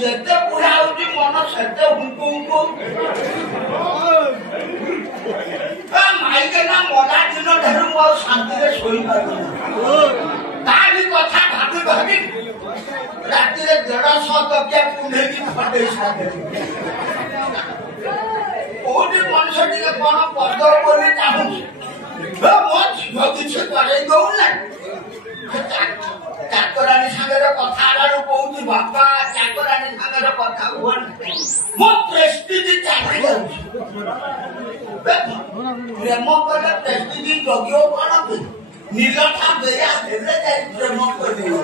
ଯେତେ ବୁଢା ହଉଛି ମନ ସେତେ ହୁଙ୍କୁ ହୁଙ୍କୁ ମାଇକେନା ମଲା ଦିନ ଠାରୁ ମୁଁ ଆଉ ଶାନ୍ତିରେ ଶୋଇପାରୁନି ତାରି କଥା ଭାବି ଭାବି ରାତିରେ 150 ତକିଆ କୁଣ୍ଡେଇକି ଫଟେଇ ସାରିଲି କୋଉଠି ମଣିଷ ଟିକେ କଣ କରିଦବ ବୋଲି ଚାହୁଁଛି ମୋ ଝିଅ କିଛି କରେଇ ଦଉନାହିଁ ଚାକରାଣୀ ସାଙ୍ଗରେ କଥା ହେଲାରୁ କହୁଛି ବାପା ଚାକରାଣୀ ସାଙ୍ଗରେ କଥା ହୁଅନି ମୋ ପ୍ରେଷ୍ଟିଜ ଚାଲି ଯାଉଛି ପ୍ରେମ କଲେ ପ୍ରେଷ୍ଟିଜ ଜଗିବ କଣ କି ନୀଲଠା ବେୟା ହେଲେ ଯାଇ ପ୍ରେମ କରିବ